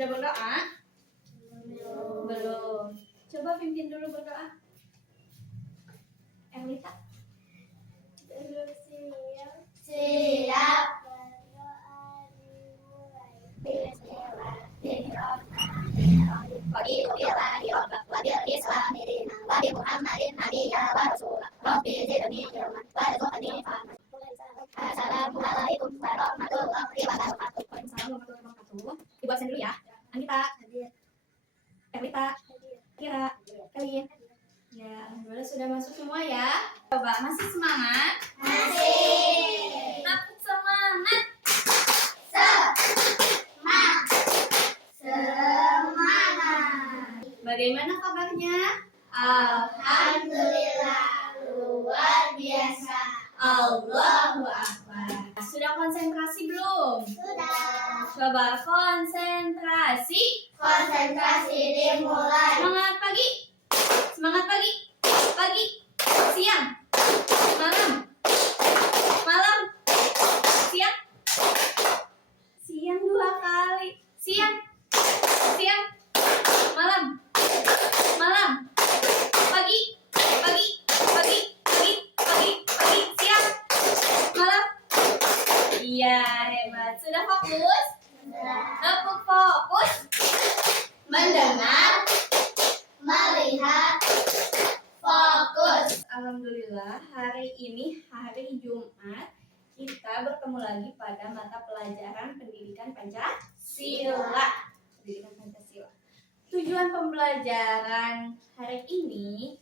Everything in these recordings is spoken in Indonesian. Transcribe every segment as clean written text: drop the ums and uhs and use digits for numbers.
Sudah berdoa? Belum. Coba pimpin dulu berdoa. Erlita. Siap. Assalamualaikum warahmatullahi wabarakatuh. Ibu absen dulu ya. Anita, Erlita, Kira, Kelin. Ya, alhamdulillah sudah masuk semua ya. Coba masih semangat? Masih. Takut semangat. Semangat. Bagaimana kabarnya? Alhamdulillah, luar biasa. Allahu Akbar. Sudah konsentrasi belum? Sudah. Coba konsentrasi. Konsentrasi dimulai. Semangat pagi. Semangat pagi. Pagi. Siang. Malam. Malam. Siang. Siang 2 kali. Siang. Siang. Malam. Malam. Pagi. Pagi. Pagi. Pagi. Pagi. Pagi. Siang. Malam. Iya, hebat. Sudah fokus? Tepuk fokus. Mendengar, melihat, fokus. Alhamdulillah, hari ini hari Jumat kita bertemu lagi pada mata pelajaran pendidikan Pancasila. Pendidikan Pancasila. Tujuan pembelajaran hari ini,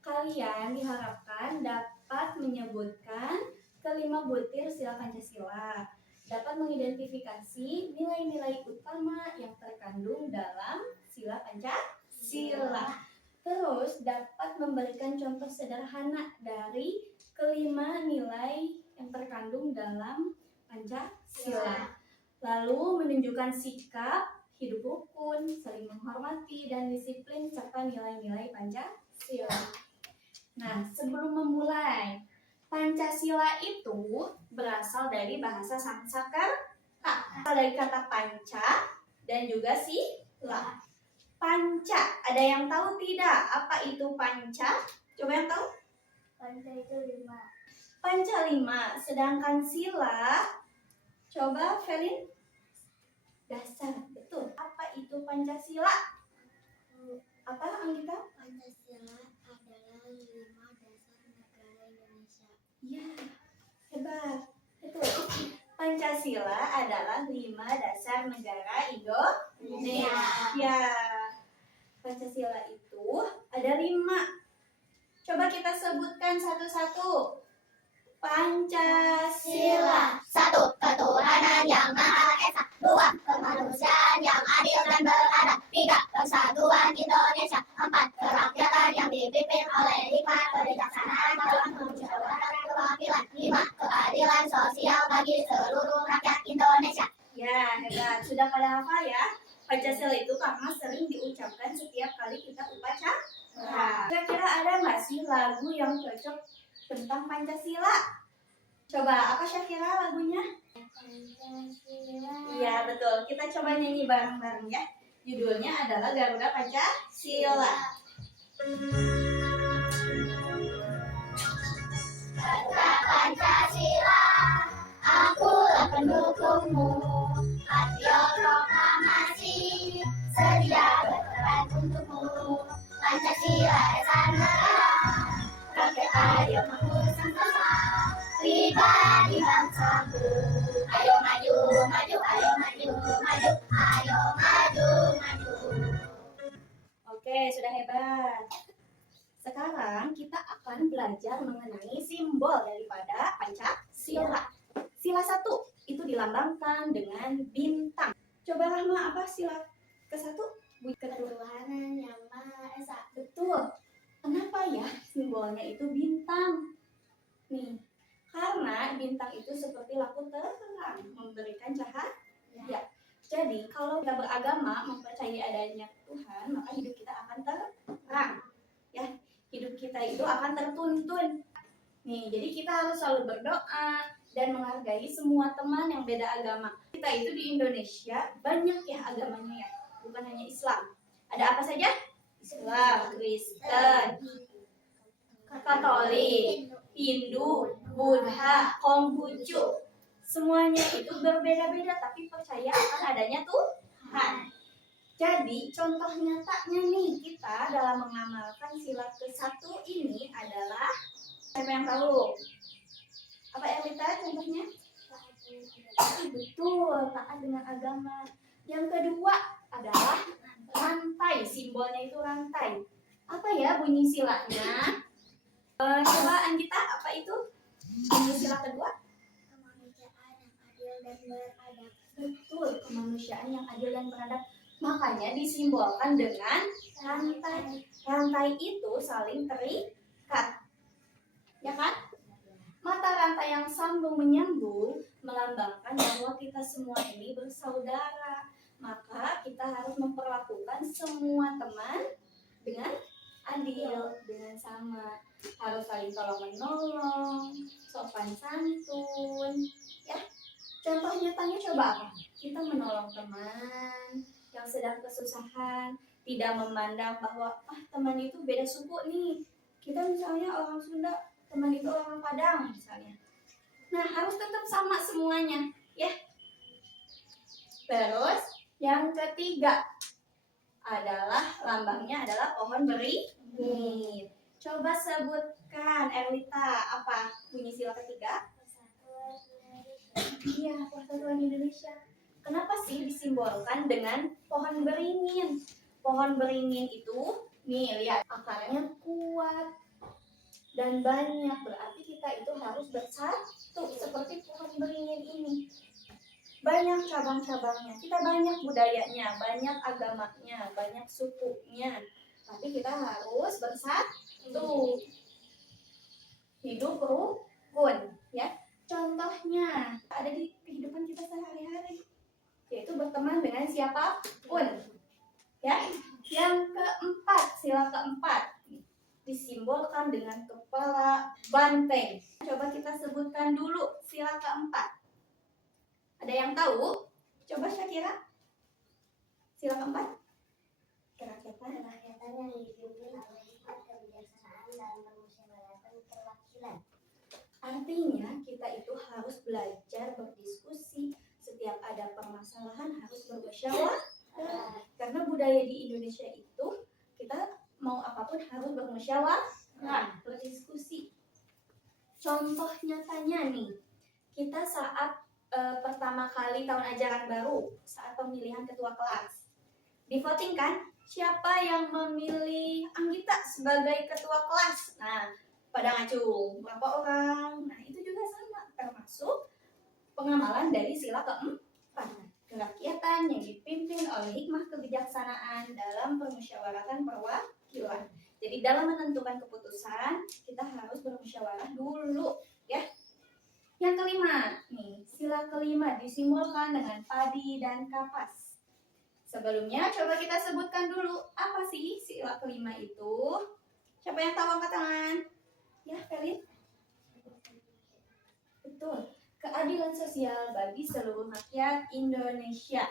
kalian diharapkan dapat menyebutkan kelima butir sila Pancasila, dapat mengidentifikasi nilai-nilai utama yang terkandung dalam sila Pancasila. Terus dapat memberikan contoh sederhana dari kelima nilai yang terkandung dalam Pancasila. Lalu menunjukkan sikap hidup rukun, saling menghormati, dan disiplin serta nilai-nilai Pancasila. Nah, sebelum memulai, Pancasila itu berasal dari bahasa Sanskerta, berasal dari kata panca dan juga sila. Panca, ada yang tahu tidak apa itu panca? Coba yang tahu? Panca itu 5. Panca 5, sedangkan sila, coba Felin? Dasar, betul. Apa itu Pancasila? Apa Anggita? Pancasila adalah 5 dasar negara Indonesia. Ya, hebat. Betul. Pancasila adalah 5 dasar negara Indonesia. Pancasila itu ada 5. Coba kita sebutkan satu-satu. Pancasila. 1. Ketuhanan yang Maha Esa. 2. Kemanusiaan yang adil dan beradab. 3. Persatuan Indonesia. 4. Kerakyatan yang dipimpin oleh hikmat kebijaksanaan dalam musyawarah perwakilan. 5. Keadilan sosial bagi seluruh rakyat Indonesia. Ya, hebat. Sudah pada hafal ya? Pancasila itu karena sering diucapkan setiap kali kita upacara. Kira-kira ada nggak sih lagu yang cocok tentang Pancasila? Coba, apa Syakira lagunya? Pancasila. Iya, betul. Kita coba nyanyi bareng-bareng ya. Judulnya adalah Garuda Pancasila. Garuda Pancasila, akulah pendukungmu. Patriot proklamasi, sedia berperan untukmu. Pancasila dasar negara, rakyat ayo mengurus bersama. Pribadi bangsaku, ayo maju, maju, ayo maju, maju, ayo maju, maju. Oke, sudah hebat. Sekarang kita akan belajar mengenai simbol daripada Pancasila. Sila 1 itu dilambangkan dengan bintang. Coba Rahma, apa sila ke-1? Ketuhanan yang Maha Esa. Betul. Kenapa ya simbolnya itu bintang? Nih, karena bintang itu seperti lampu terang memberikan cahaya. Jadi kalau kita beragama mempercayai adanya Tuhan, maka hidup kita akan terang. Ya, hidup kita itu akan tertuntun. Nih, jadi kita harus selalu berdoa, dan menghargai semua teman yang beda agama. Kita itu di Indonesia banyak ya agamanya ya, bukan hanya Islam. Ada apa saja? Islam, Kristen, Katolik, Hindu, Buddha, Konghucu. Semuanya itu berbeda-beda tapi percaya akan adanya Tuhan. Jadi contoh nyatanya nih kita dalam mengamalkan sila ke-1 ini adalah, siapa yang tahu? Apa Elita contohnya? Betul, taat dengan agama. Yang kedua adalah rantai, simbolnya itu rantai. Apa ya bunyi silanya? Coba Anggita, apa itu bunyi sila kedua? Kemanusiaan yang adil dan beradab. Betul, kemanusiaan yang adil dan beradab. Makanya disimbolkan dengan rantai. Rantai itu saling terikat, ya kan? Mata rantai yang sambung menyambung melambangkan bahwa kita semua ini bersaudara. Maka kita harus memperlakukan semua teman dengan adil, dengan sama. Harus saling tolong menolong, sopan santun, ya. Contoh nyatanya coba apa? Kita menolong teman yang sedang kesusahan, tidak memandang bahwa teman itu beda suku nih. Kita misalnya orang Sunda, teman itu orang Padang misalnya. Nah, harus tetap sama semuanya, ya. Terus yang ketiga adalah lambangnya adalah pohon beringin. Coba sebutkan Erlita, apa bunyi sila ketiga? Persatuan Indonesia. Iya, Persatuan Indonesia. Kenapa sih disimbolkan dengan pohon beringin? Pohon beringin itu, nih lihat, akarnya kuat dan banyak. Berarti kita itu harus bersatu seperti pohon beringin ini. Banyak cabang-cabangnya, kita banyak budayanya, banyak agamanya, banyak sukunya. Tapi kita harus bersatu. Hidup rukun, ya. Contohnya ada di kehidupan kita sehari-hari, yaitu berteman dengan siapapun, ya. Yang keempat, sila keempat disimbolkan dengan kepala banteng. Coba kita sebutkan dulu sila keempat. Ada yang tahu? Coba Syakira, sila keempat. Kerakyatan yang dipimpin oleh hikmat kebijaksanaan dalam permusyawaratan perwakilan. Artinya kita itu harus belajar berdiskusi. Setiap ada permasalahan harus bermusyawarah. Karena budaya di Indonesia itu kita mau apapun harus bermusyawarah, berdiskusi. Contoh nyatanya nih, kita saat pertama kali tahun ajaran baru, saat pemilihan ketua kelas, di voting kan, siapa yang memilih Anggita sebagai ketua kelas? Nah, pada ngacung berapa orang? Nah, itu juga sama, termasuk pengamalan dari sila keempat. Kerakyatan yang dipimpin oleh hikmah kebijaksanaan dalam permusyawaratan perwakilan. Jadi dalam menentukan keputusan kita harus bermusyawarah dulu, ya. Yang kelima, nih sila kelima disimbolkan dengan padi dan kapas. Sebelumnya coba kita sebutkan dulu apa sih sila kelima itu. Siapa yang tahu angkat tangan? Ya, Felin. Betul. Keadilan sosial bagi seluruh rakyat Indonesia.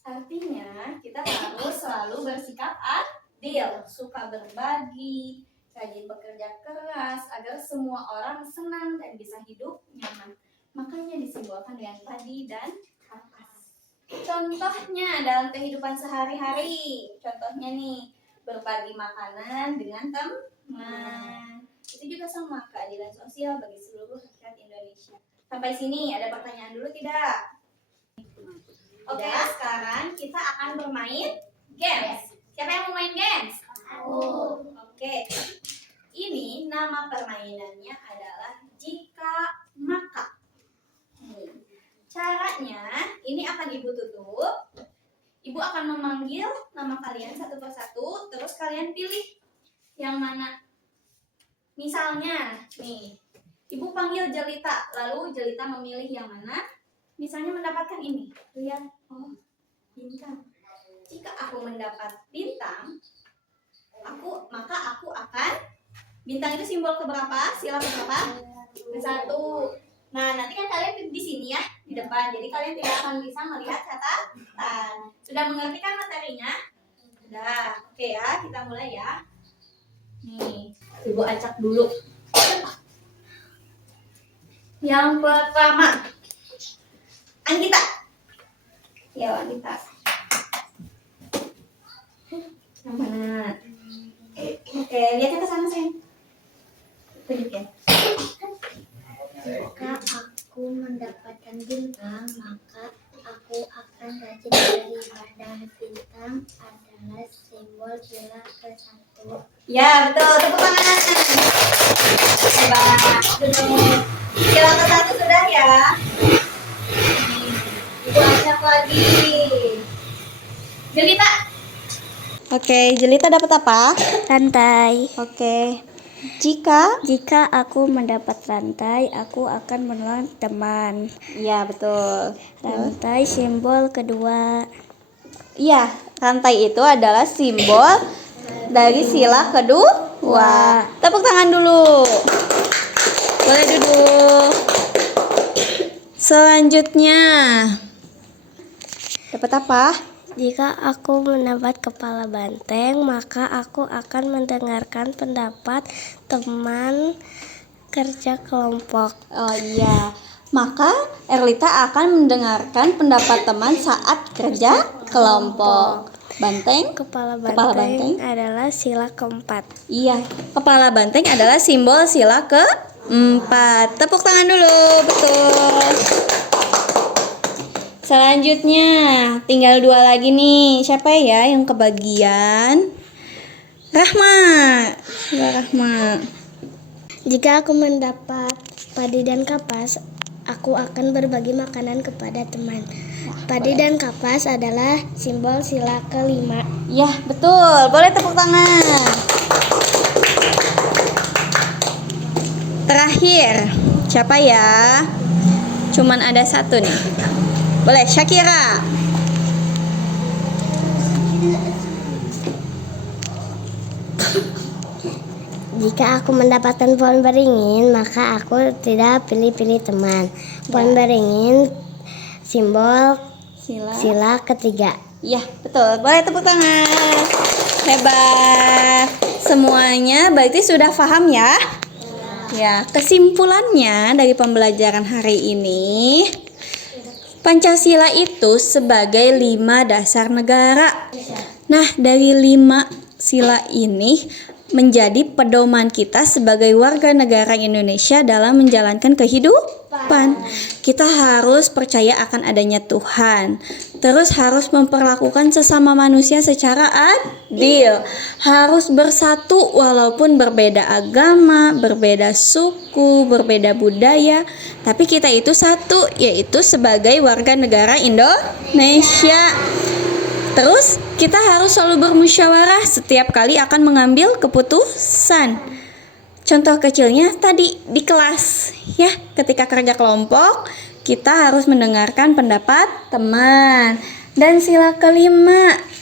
Artinya kita harus selalu bersikap adil, suka berbagi, rajin bekerja keras agar semua orang senang dan bisa hidup nyaman. Makanya disimbolkan dengan padi dan kapas. Contohnya dalam kehidupan sehari-hari. Contohnya nih, berbagi makanan dengan teman. Itu juga sama, keadilan sosial bagi seluruh rakyat Indonesia. Sampai sini ada pertanyaan dulu tidak? Oke, sekarang kita akan bermain games. Siapa yang mau main games? Aku. Oke. Ini nama permainannya adalah jika maka. Caranya, ini akan Ibu tutup. Ibu akan memanggil nama kalian satu persatu, terus kalian pilih yang mana. Misalnya, nih, Ibu panggil Jelita, lalu Jelita memilih yang mana. Misalnya mendapatkan ini. Lihat, oh, bintang. Jika aku mendapat bintang, maka aku akan, bintang itu simbol keberapa? Sila keberapa? Ke-1. Nah, nanti kan kalian di sini ya, di depan. Jadi kalian tidak akan bisa melihat catatan. Sudah mengerti kan materinya? Sudah. Oke ya, kita mulai ya. Nih, Ibu acak dulu. Yang pertama, Anggita. Ya, Anggita. Yang mana? Oke, lihatnya ke sana, sayang. Tunjuk ya. Jika aku mendapatkan bintang, maka aku akan rajin beribadah. Bintang adalah simbol sila ke-1. Ya, betul. Tepuk tangan. Hebat. Sila ke-1 sudah ya. Ibu acak lagi. Jelita. Oke, Jelita dapat apa? Rantai. Oke. Jika aku mendapat rantai, aku akan menolong teman. iya betul. Rantai simbol kedua. Iya, rantai itu adalah simbol dari sila kedua. Tepuk tangan dulu. Boleh duduk. Selanjutnya dapat apa? Jika aku mendapat kepala banteng, maka aku akan mendengarkan pendapat teman kerja kelompok. Oh iya, maka Erlita akan mendengarkan pendapat teman saat kerja kelompok. Banteng? Kepala Kepala banteng banteng? adalah sila keempat. Iya, kepala banteng adalah simbol sila keempat. Tepuk tangan dulu, betul. Selanjutnya, tinggal 2 lagi nih. Siapa ya yang kebagian? Rahma. Ya, Rahma. Jika aku mendapat padi dan kapas, aku akan berbagi makanan kepada teman. Padi dan kapas adalah simbol sila ke-5. Ya, betul. Boleh tepuk tangan. Terakhir, siapa ya? Cuman ada 1 nih. Boleh, Syakira. Jika aku mendapatkan pohon beringin, maka aku tidak pilih-pilih teman. Pohon beringin simbol sila ke-3. Iya, betul. Boleh tepuk tangan. Hebat. Semuanya berarti sudah paham ya? Ya, kesimpulannya dari pembelajaran hari ini, Pancasila itu sebagai 5 dasar negara. Nah, dari 5 sila ini menjadi pedoman kita sebagai warga negara Indonesia dalam menjalankan kehidupan. Kita harus percaya akan adanya Tuhan. Terus harus memperlakukan sesama manusia secara adil. Harus bersatu walaupun berbeda agama, berbeda suku, berbeda budaya. Tapi kita itu satu, yaitu sebagai warga negara Indonesia. Terus kita harus selalu bermusyawarah setiap kali akan mengambil keputusan. Contoh kecilnya tadi di kelas ya, ketika kerja kelompok kita harus mendengarkan pendapat teman. Dan sila ke-5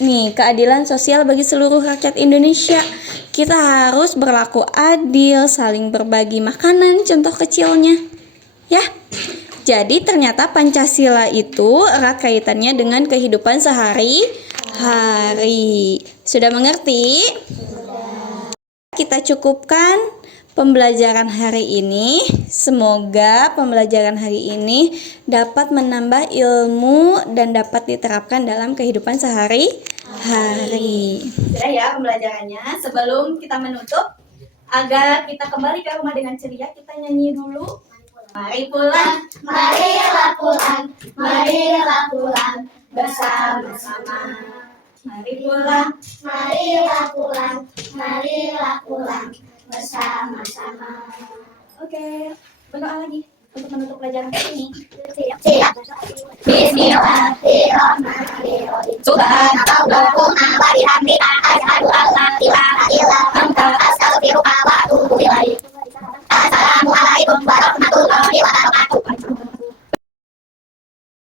nih, keadilan sosial bagi seluruh rakyat Indonesia. Kita harus berlaku adil, saling berbagi makanan, contoh kecilnya ya. Jadi ternyata Pancasila itu erat kaitannya dengan kehidupan sehari-hari. Sudah mengerti? Kita cukupkan pembelajaran hari ini. Semoga pembelajaran hari ini dapat menambah ilmu dan dapat diterapkan dalam kehidupan sehari-hari. Sudah ya pembelajarannya. Sebelum kita menutup, agar kita kembali ke rumah dengan ceria, kita nyanyi dulu. Mari pulang, Marilah pulang, marilah pulang bersama-sama. Mari pulang, marilah pulang, marilah pulang bersama-sama. Oke, berdoa lagi untuk menutup pelajaran ini. Siap. Bismillahirrahmanirrahim. Subhanallah wa bihamdihi, asyhadu an la ilaha